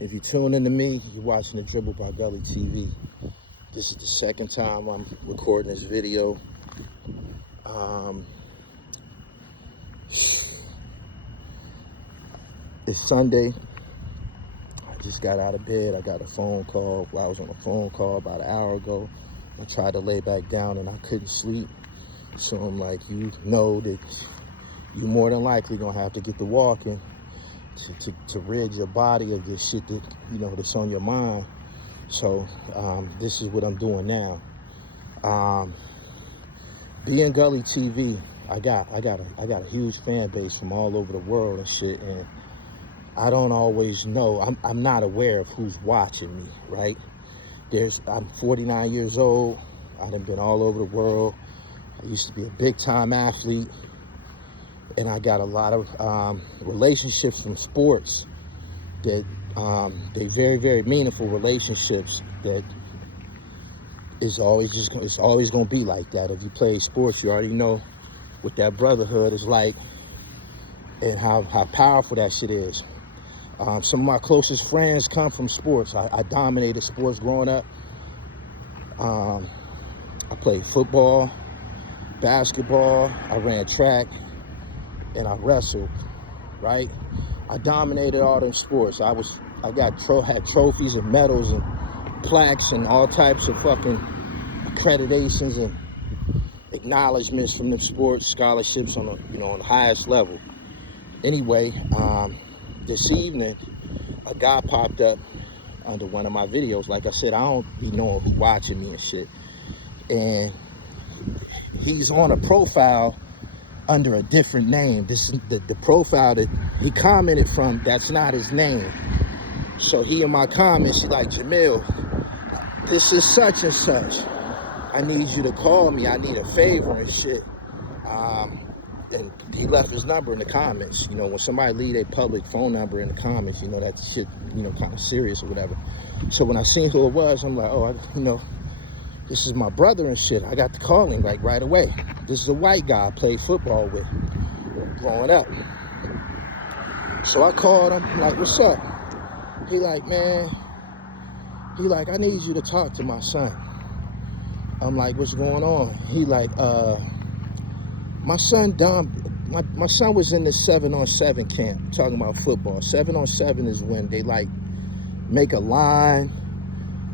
If you tune into me, you're watching The Dribble by Gully TV. This is the second time I'm recording this video. It's Sunday. I just got out of bed. I got a phone call. I was on a phone call about an hour ago. I tried to lay back down and I couldn't sleep. So I'm like, you know that you more than likely gonna have to get to walking to rid your body of this shit that, you know, that's on your mind. So this is what I'm doing now. Being Gully TV, I got a huge fan base from all over the world and shit, and I don't always know. I'm not aware of who's watching me, right? I'm 49 years old. I done been all over the world. I used to be a big time athlete, and I got a lot of relationships from sports that they very, very meaningful relationships that it's always gonna be like that. If you play sports, you already know what that brotherhood is like and how powerful that shit is. Some of my closest friends come from sports. I dominated sports growing up. I played football, basketball, I ran track, and I wrestled, right? I dominated all them sports. I had trophies and medals and plaques and all types of fucking accreditations and acknowledgments from them sports, scholarships on the highest level. Anyway, this evening, a guy popped up under one of my videos. Like I said, I don't be knowing who's watching me and shit. And he's on a profile under a different name. This is the profile that he commented from, that's not his name. So he in my comments, he like, Jamil, this is such and such. I need you to call me. I need a favor and shit. And he left his number in the comments. You know, when somebody leave a public phone number in the comments, you know, that shit, you know, kind of serious or whatever. So when I seen who it was, I'm like, oh, this is my brother and shit. I got the calling like right away. This is a white guy I played football with growing up. So I called him, I'm like, what's up? He like, man, I need you to talk to my son. I'm like, what's going on? He like, my son was in the 7-on-7 camp, talking about football. 7-on-7 is when they like make a line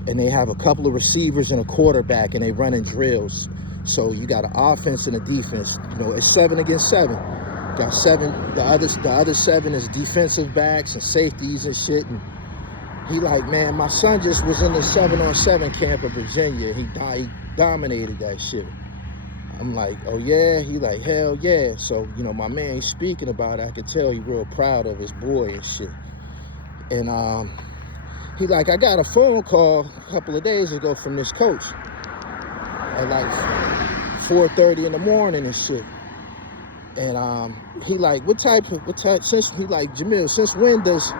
and they have a couple of receivers and a quarterback and they run in drills. So you got an offense and a defense. You know, it's 7 against 7. Got 7. The other 7 is defensive backs and safeties and shit. And he like, man, my son just was in the 7-on-7 camp in Virginia. He dominated that shit. I'm like, oh yeah? He like, hell yeah. So, you know, my man, he's speaking about it. I could tell he's real proud of his boy and shit. And he like, I got a phone call a couple of days ago from this coach at like 4:30 in the morning and shit. And he like, since he like, Jamil, since when does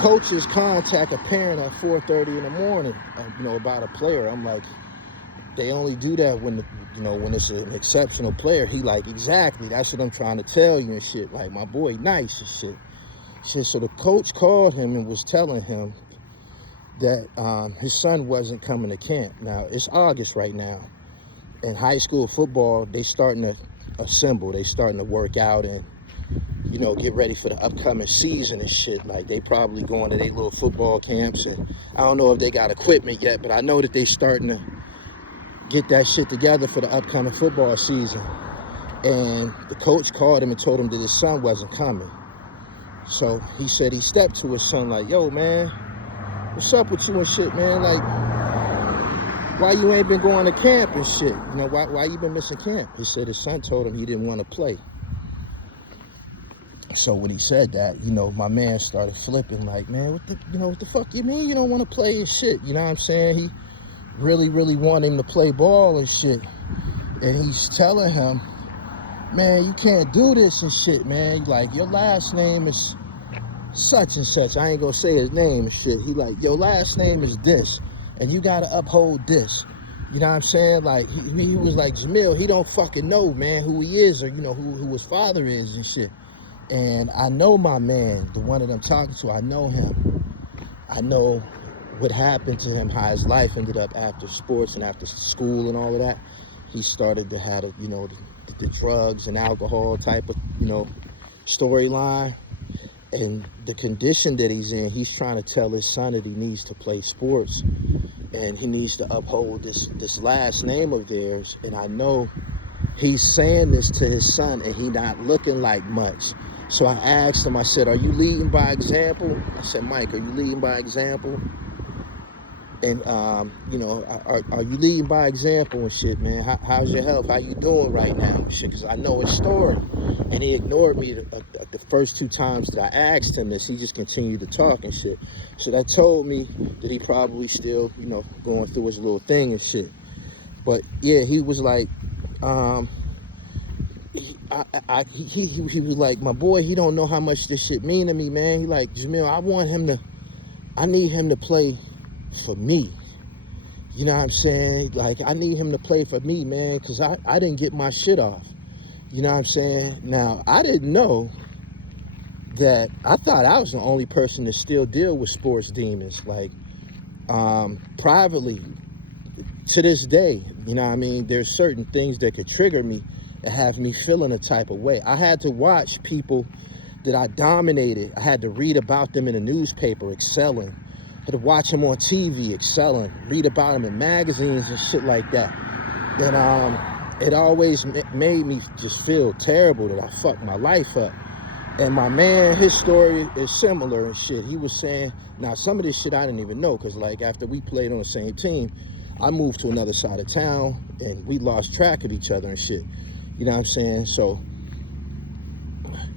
coaches contact a parent at 4:30 in the morning, you know, about a player? I'm like, they only do that when when it's an exceptional player. He like, exactly, that's what I'm trying to tell you and shit. Like, my boy nice and shit. So the coach called him and was telling him that his son wasn't coming to camp. Now, it's August right now. In high school football, they starting to assemble. They starting to work out and, you know, get ready for the upcoming season and shit. Like, they probably going to their little football camps. And I don't know if they got equipment yet, but I know that they starting to get that shit together for the upcoming football season. And the coach called him and told him that his son wasn't coming. So he said he stepped to his son like, yo, man, what's up with you and shit, man? Like, why you ain't been going to camp and shit? You know, why you been missing camp? He said his son told him he didn't want to play. So when he said that, you know, my man started flipping like, man, what the fuck you mean you don't want to play and shit? You know what I'm saying? He really, really wanted him to play ball and shit. And he's telling him, man, you can't do this and shit, man. Like, your last name is such and such. I ain't gonna say his name and shit. He like, your last name is this, and you gotta uphold this. You know what I'm saying? Like, he was like, Jamil, he don't fucking know, man, who he is or, you know, who his father is and shit. And I know my man, the one that I'm talking to, I know him. I know what happened to him, how his life ended up after sports and after school and all of that. He started to have, the drugs and alcohol type of, storyline. And the condition that he's in, he's trying to tell his son that he needs to play sports and he needs to uphold this last name of theirs. And I know he's saying this to his son and he not looking like much. So I asked him, I said, are you leading by example? I said, Mike, are you leading by example? And, are you leading by example and shit, man? How's your health? How you doing right now and shit? Because I know his story. And he ignored me the first 2 times that I asked him this. He just continued to talk and shit. So that told me that he probably still, going through his little thing and shit. But yeah, he was like, he was like, my boy, he don't know how much this shit mean to me, man. He like, Jamil, I need him to play for me. You know what I'm saying? Like, I need him to play for me, man, because I didn't get my shit off. You know what I'm saying? Now, I didn't know that. I thought I was the only person to still deal with sports demons. Like, privately, to this day, you know what I mean? There's certain things that could trigger me and have me feeling a type of way. I had to watch people that I dominated. I had to read about them in the newspaper, excelling. I had to watch them on TV, excelling. Read about them in magazines and shit like that. And it always made me just feel terrible that I fucked my life up. And my man, his story is similar and shit. He was saying, now some of this shit I didn't even know, because like after we played on the same team, I moved to another side of town and we lost track of each other and shit. You know what I'm saying? So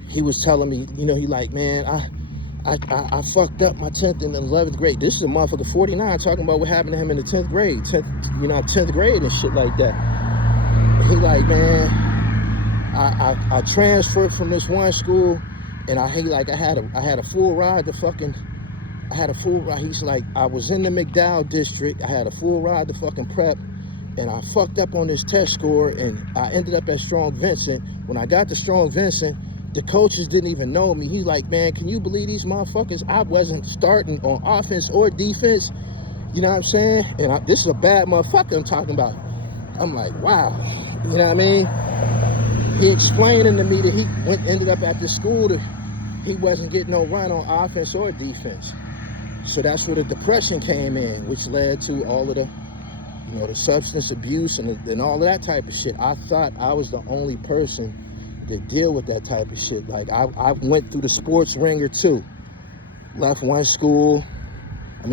he was telling me, he like, man, I fucked up my 10th and 11th grade. This is a motherfucker 49 talking about what happened to him in the 10th grade, 10th grade and shit like that. And he like, man, I transferred from this one school and I had a full ride to fucking, he's like, I was in the McDowell district. I had a full ride to fucking prep and I fucked up on this test score and I ended up at Strong Vincent. When I got to Strong Vincent, the coaches didn't even know me. He's like, man, can you believe these motherfuckers? I wasn't starting on offense or defense. You know what I'm saying? And this is a bad motherfucker I'm talking about. I'm like, wow. You know what I mean? He explaining to me that he ended up at this school that he wasn't getting no run on offense or defense. So that's where the depression came in, which led to all of the, the substance abuse and all of that type of shit. I thought I was the only person that deal with that type of shit. Like, I went through the sports ringer too. Left one school,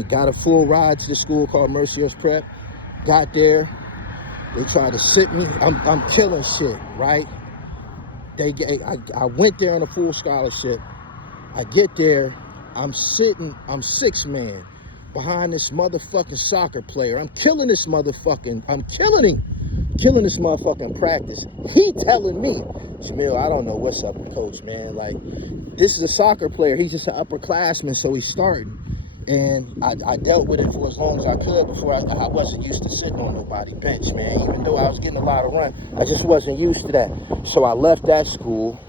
got a full ride to the school called Mercier's Prep. Got there, they tried to sit me. I'm killing shit, right? I went there on a full scholarship. I get there, I'm 6 man behind this motherfucking soccer player. I'm killing this motherfucking, killing this motherfucking practice. He telling me, Jamil, I don't know what's up with coach, man. Like, this is a soccer player. He's just an upperclassman, so he's starting. And I dealt with it for as long as I could before I wasn't used to sitting on nobody bench, man. Even though I was getting a lot of run, I just wasn't used to that. So I left that school.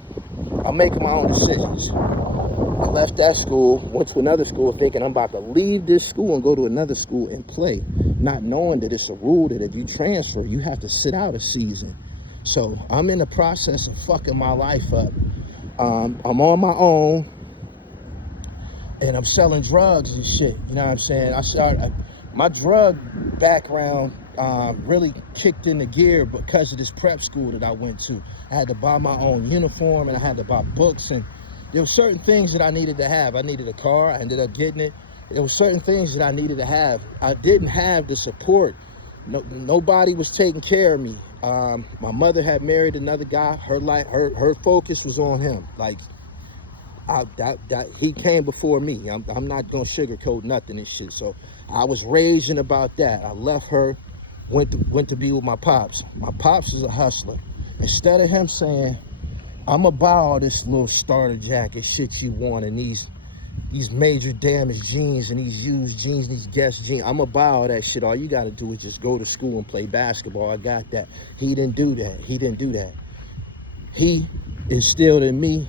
I'm making my own decisions. I left that school, went to another school thinking I'm about to leave this school and go to another school and play, not knowing that it's a rule that if you transfer, you have to sit out a season. So I'm in the process of fucking my life up. I'm on my own and I'm selling drugs and shit. You know what I'm saying? My drug background really kicked into gear because of this prep school that I went to. I had to buy my own uniform and I had to buy books, and there were certain things that I needed to have. I needed a car. I ended up getting it. There were certain things that I needed to have. I didn't have the support. Nobody was taking care of me. My mother had married another guy. Her focus was on him. Like, he came before me. I'm not gonna sugarcoat nothing and shit. So I was raging about that. I left her, went to be with my pops. My pops is a hustler. Instead of him saying, I'm gonna buy all this little starter jacket shit you want and these major damaged jeans and these used jeans, these Guess jeans, I'm gonna buy all that shit. All you gotta do is just go to school and play basketball. I got that. He didn't do that. He instilled in me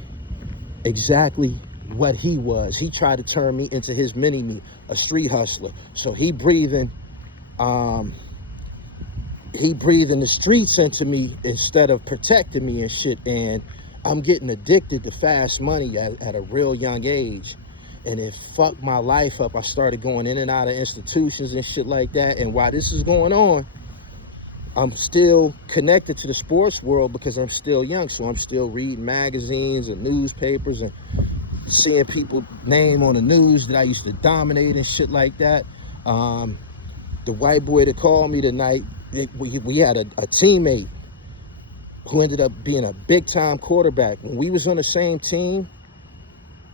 exactly what he was. He tried to turn me into his mini-me, a street hustler. So he breathing the streets into me instead of protecting me and shit. And I'm getting addicted to fast money at a real young age. And it fucked my life up. I started going in and out of institutions and shit like that. And while this is going on, I'm still connected to the sports world because I'm still young. So I'm still reading magazines and newspapers and seeing people name on the news that I used to dominate and shit like that. The white boy that called me tonight, we had a teammate who ended up being a big-time quarterback. When we was on the same team,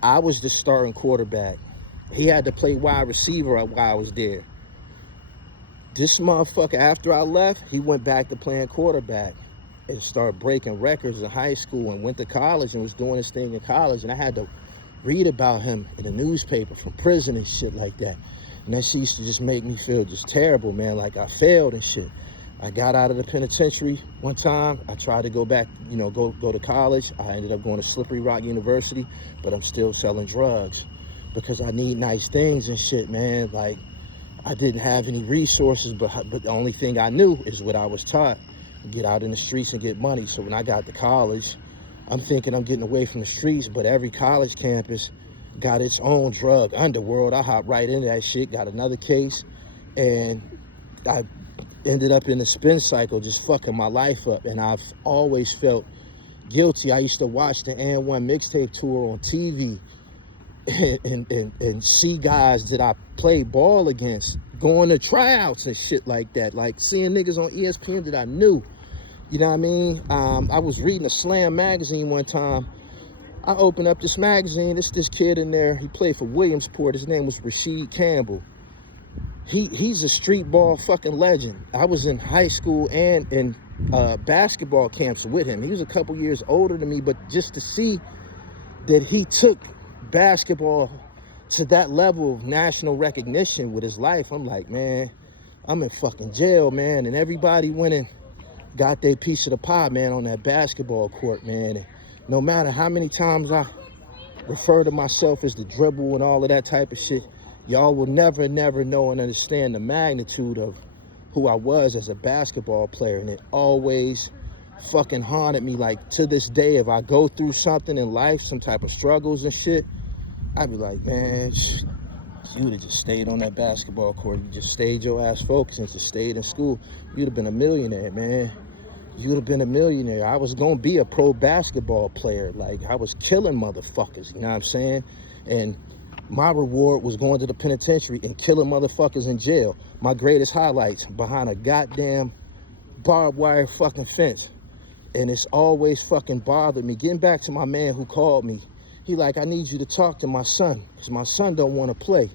I was the starting quarterback. He had to play wide receiver while I was there. This motherfucker, after I left, he went back to playing quarterback and started breaking records in high school and went to college and was doing his thing in college. And I had to read about him in the newspaper from prison and shit like that. And that shit used to just make me feel just terrible, man, like I failed and shit. I got out of the penitentiary one time. I tried to go back, you know, go to college. I ended up going to Slippery Rock University, but I'm still selling drugs because I need nice things and shit, man. Like, I didn't have any resources, but the only thing I knew is what I was taught: get out in the streets and get money. So when I got to college, I'm thinking I'm getting away from the streets, but every college campus got its own drug underworld. I hopped right into that shit, got another case, and I ended up in a spin cycle, just fucking my life up. And I've always felt guilty. I used to watch the N1 mixtape tour on TV and see guys that I played ball against going to tryouts and shit like that, like seeing niggas on ESPN that I knew. You know what I mean? I was reading a Slam magazine one time. I opened up this magazine. This kid in there, he played for Williamsport. His name was Rasheed Campbell. He's a street ball fucking legend. I was in high school and in basketball camps with him. He was a couple years older than me, but just to see that he took basketball to that level of national recognition with his life, I'm like, man, I'm in fucking jail, man. And everybody went and got their piece of the pie, man, on that basketball court, man. And no matter how many times I refer to myself as the dribble and all of that type of shit, y'all will never know and understand the magnitude of who I was as a basketball player. And it always fucking haunted me. Like, to this day, if I go through something in life, some type of struggles and shit, I'd be like, man, you would have just stayed on that basketball court. You just stayed your ass focused and just stayed in school. You'd have been a millionaire, man. You would have been a millionaire. I was going to be a pro basketball player. Like, I was killing motherfuckers, you know what I'm saying? And my reward was going to the penitentiary and killing motherfuckers in jail. My greatest highlights, behind a goddamn barbed wire fucking fence. And it's always fucking bothered me. Getting back to my man who called me, he like, I need you to talk to my son, because my son don't want to play.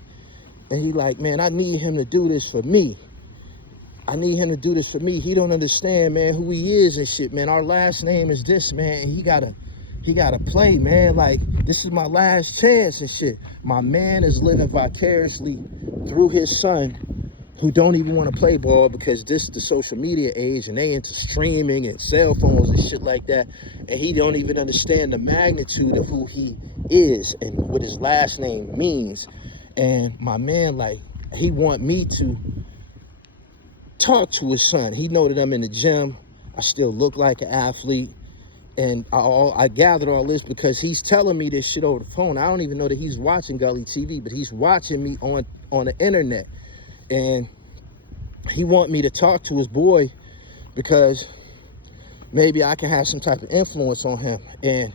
And he like, man, I need him to do this for me. I need him to do this for me. He don't understand, man, who he is and shit, man. Our last name is this, man. He gotta play, man. Like, this is my last chance and shit. My man is living vicariously through his son, who don't even want to play ball because this is the social media age and they into streaming and cell phones and shit like that. And he don't even understand the magnitude of who he is and what his last name means. And my man, like, he want me to talk to his son. He know that I'm in the gym. I still look like an athlete. And I gathered all this because he's telling me this shit over the phone. I don't even know that he's watching Gully TV, but he's watching me on the internet. And he want me to talk to his boy because maybe I can have some type of influence on him. And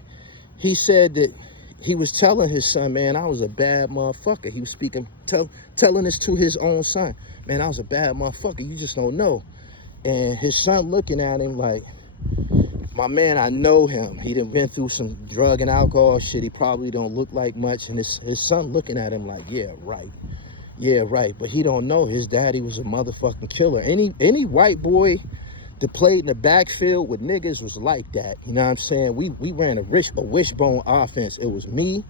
he said that he was telling his son, man, I was a bad motherfucker. He was speaking, telling this to his own son. Man, I was a bad motherfucker. You just don't know. And his son looking at him like, my man, I know him. He done been through some drug and alcohol shit. He probably don't look like much. And his son looking at him like, yeah, right. Yeah, right. But he don't know his daddy was a motherfucking killer. Any white boy that played in the backfield with niggas was like that. You know what I'm saying? We ran a wishbone offense. It was me,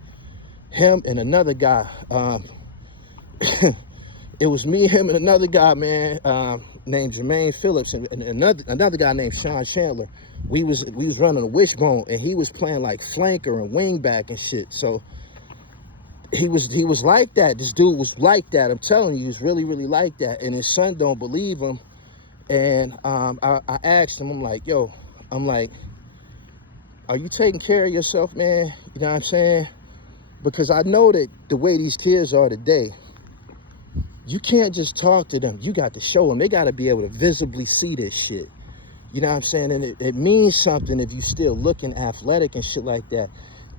him, and another guy. It was me, him, and another guy, man, named Jermaine Phillips, and another guy named Sean Chandler. We was running a wishbone, and he was playing like flanker and wingback and shit. So he was like that. This dude was like that. I'm telling you, he was really, really like that. And his son don't believe him. And I asked him, I'm like, yo, I'm like, are you taking care of yourself, man? You know what I'm saying? Because I know that the way these kids are today, you can't just talk to them. You got to show them. They got to be able to visibly see this shit. You know what I'm saying? And it means something if you still looking athletic and shit like that.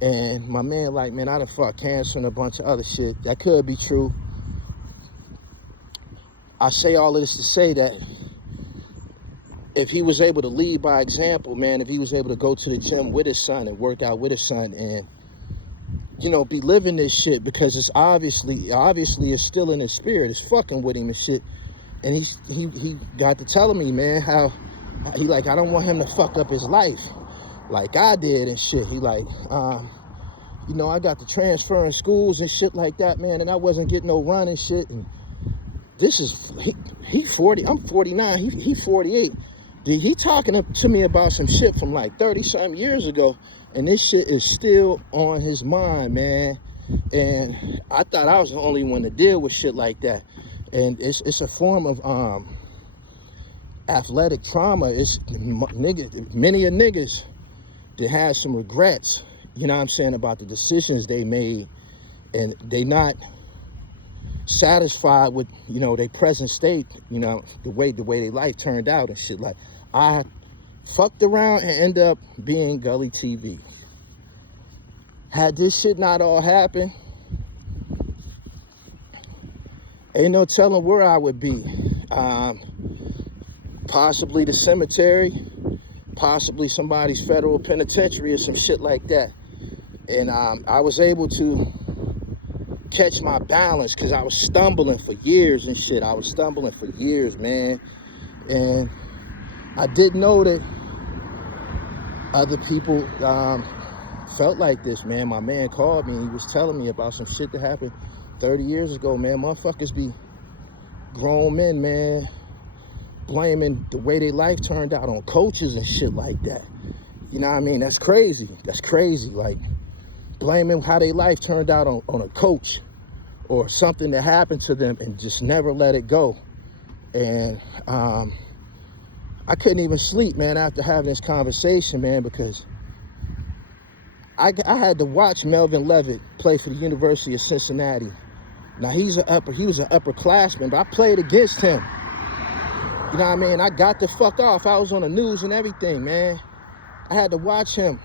And my man like, man, I done fought cancer and a bunch of other shit. That could be true. I say all of this to say that if he was able to lead by example, man, if he was able to go to the gym with his son and work out with his son and, you know, be living this shit, because it's obviously it's still in his spirit. It's fucking with him and shit. And he got to telling me, man, how he like, I don't want him to fuck up his life like I did and shit. He like, you know, I got to transfer in schools and shit like that, man, and I wasn't getting no run and shit. And this is, he 40, I'm 49, he 48. He talking to me about some shit from like 30-something years ago, and this shit is still on his mind, man. And I thought I was the only one to deal with shit like that. And it's a form of athletic trauma. It's niggas, many a niggas that had some regrets, you know what I'm saying, about the decisions they made, and they not satisfied with, you know, their present state, you know, the way their life turned out and shit. Like, I fucked around and ended up being Gully TV. Had this shit not all happened, ain't no telling where I would be. Possibly the cemetery, possibly somebody's federal penitentiary or some shit like that. And I was able to catch my balance because I was stumbling for years and shit. I was stumbling for years, man. And I didn't know that other people felt like this, man. My man called me and he was telling me about some shit that happened 30 years ago, man. Motherfuckers be grown men, man, blaming the way their life turned out on coaches and shit like that. You know what I mean? That's crazy. That's crazy. Like, blaming how their life turned out on a coach or something that happened to them and just never let it go. And I couldn't even sleep, man, after having this conversation, man, because I had to watch Melvin Levitt play for the University of Cincinnati. Now, he was an upperclassman, but I played against him. You know what I mean? I got the fuck off. I was on the news and everything, man. I had to watch him.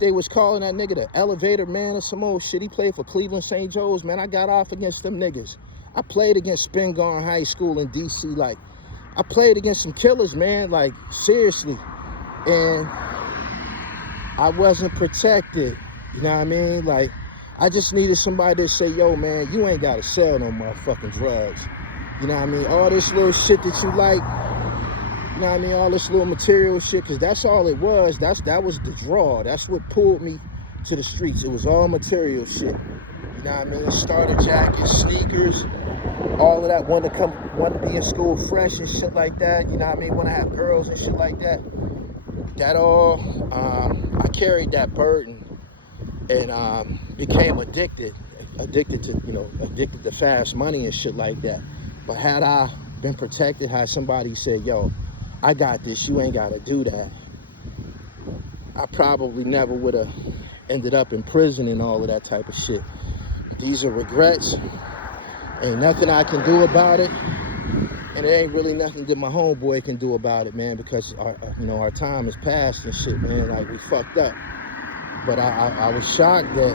They was calling that nigga the elevator man or some old shit. He played for Cleveland St. Joe's, man. I got off against them niggas. I played against Spingarn High School in D.C. Like, I played against some killers, man. Like, seriously. And I wasn't protected. You know what I mean? Like, I just needed somebody to say, yo, man, you ain't got to sell no motherfucking drugs. You know what I mean? All this little shit that you like, you know what I mean? All this little material shit, because that's all it was. That was the draw. That's what pulled me to the streets. It was all material shit. You know what I mean? Starter jackets, sneakers, all of that. Want to be in school fresh and shit like that. You know what I mean? Want to have girls and shit like that. That all, I carried that burden and became addicted to fast money and shit like that. But had I been protected, had somebody said, yo, I got this, you ain't gotta do that, I probably never would have ended up in prison and all of that type of shit. These are regrets. Ain't nothing I can do about it. And there ain't really nothing that my homeboy can do about it, man, because our time has passed and shit, man. Like, we fucked up. But I was shocked that,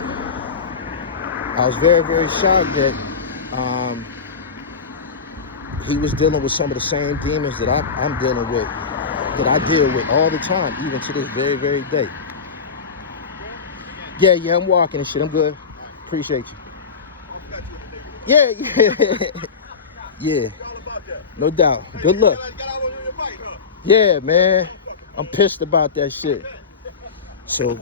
I was very, very shocked that he was dealing with some of the same demons that I'm dealing with, that I deal with all the time, even to this very, very day. Yeah, I'm walking and shit. I'm good. Appreciate you. Yeah. Yeah. No doubt. Good luck. Yeah, man. I'm pissed about that shit. So,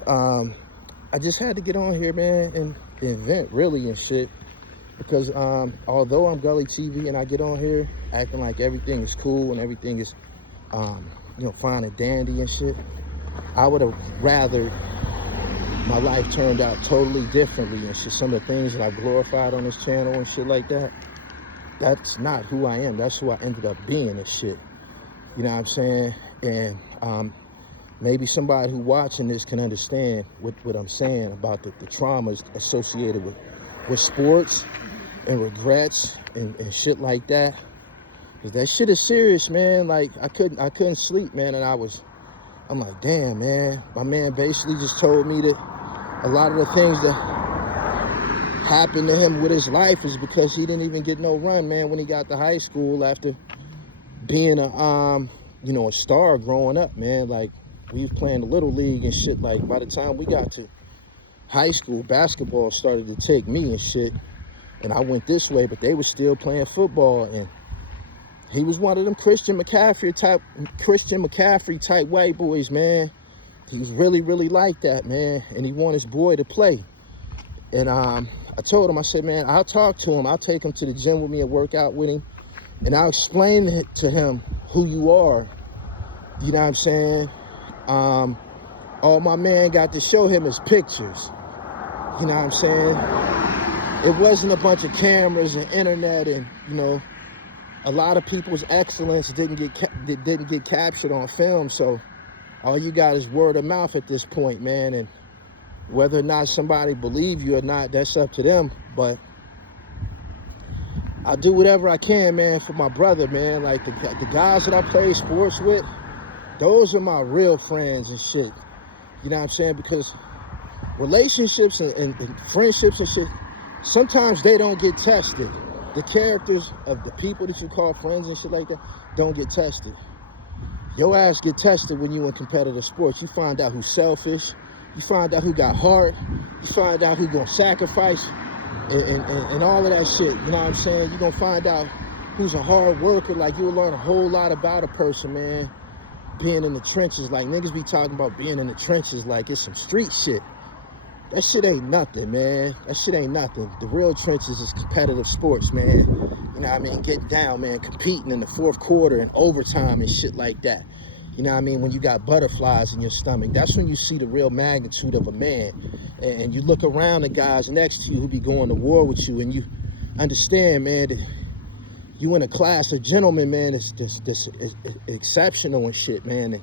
I just had to get on here, man, and vent, really, and shit. Because although I'm Gully TV and I get on here acting like everything is cool and everything is, fine and dandy and shit, I would have rather my life turned out totally differently, and so some of the things that I've glorified on this channel and shit like that, that's not who I am. That's who I ended up being and shit. You know what I'm saying? And maybe somebody who watching this can understand what I'm saying about the traumas associated with sports and regrets and shit like that. Cause that shit is serious, man. Like I couldn't sleep, man, and I'm like, damn, man. My man basically just told me that a lot of the things that happened to him with his life is because he didn't even get no run, man, when he got to high school after being a star growing up, man. Like we was playing the little league and shit. Like by the time we got to high school, basketball started to take me and shit. And I went this way, but they were still playing football, and he was one of them Christian McCaffrey type white boys, man. He's really, really like that, man. And he want his boy to play. And I told him, I said, man, I'll talk to him. I'll take him to the gym with me and work out with him. And I'll explain to him who you are. You know what I'm saying? All my man got to show him is pictures. You know what I'm saying? It wasn't a bunch of cameras and internet and, a lot of people's excellence didn't get captured on film. So all you got is word of mouth at this point, man. And whether or not somebody believe you or not, that's up to them. But I do whatever I can, man, for my brother, man. Like the guys that I play sports with, those are my real friends and shit. You know what I'm saying? Because relationships and friendships and shit, sometimes they don't get tested. The characters of the people that you call friends and shit like that don't get tested. Your ass get tested when you in competitive sports. You find out who's selfish. You find out who got heart. You find out who gonna sacrifice and all of that shit. You know what I'm saying? You're gonna find out who's a hard worker. Like you'll learn a whole lot about a person, man. Being in the trenches. Like niggas be talking about being in the trenches like it's some street shit. That shit ain't nothing, man. That shit ain't nothing. The real trenches is competitive sports, man. You know what I mean? Getting down, man. Competing in the fourth quarter and overtime and shit like that. You know what I mean? When you got butterflies in your stomach, that's when you see the real magnitude of a man. And you look around the guys next to you who be going to war with you, and you understand, man, that you in a class of gentlemen, man, that's exceptional and shit, man. And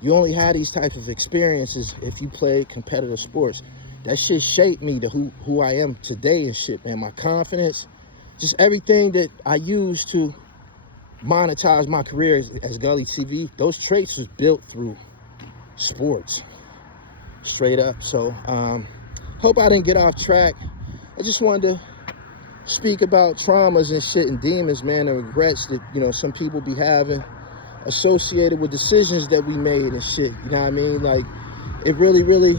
you only have these types of experiences if you play competitive sports. That shit shaped me to who I am today and shit, man. My confidence, just everything that I use to monetize my career as Gully TV, those traits was built through sports, straight up. So, hope I didn't get off track. I just wanted to speak about traumas and shit and demons, man, and regrets that, some people be having associated with decisions that we made and shit. You know what I mean? Like, it really, really,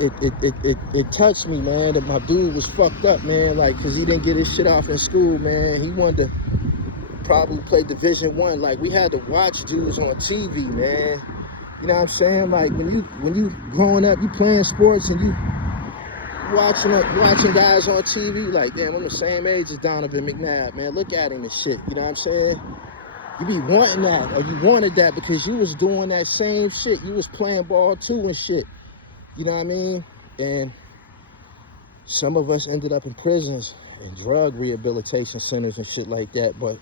it touched me, man, that my dude was fucked up, man, like, because he didn't get his shit off in school, man. He wanted to probably play Division I. Like, we had to watch dudes on TV, man. You know what I'm saying? Like, when you growing up, you playing sports and you watching guys on TV, like, damn, I'm the same age as Donovan McNabb, man. Look at him and shit, you know what I'm saying? You be wanting that, or you wanted that because you was doing that same shit. You was playing ball too and shit. You know what I mean? And some of us ended up in prisons and drug rehabilitation centers and shit like that, but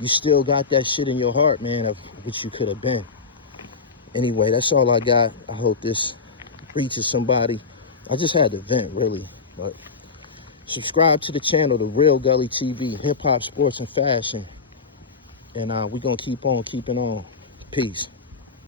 you still got that shit in your heart, man, of what you could have been. Anyway, that's all I got. I hope this reaches somebody. I just had to vent, really. But subscribe to the channel, The Real Gully TV, hip-hop, sports, and fashion. And we're going to keep on keeping on. Peace.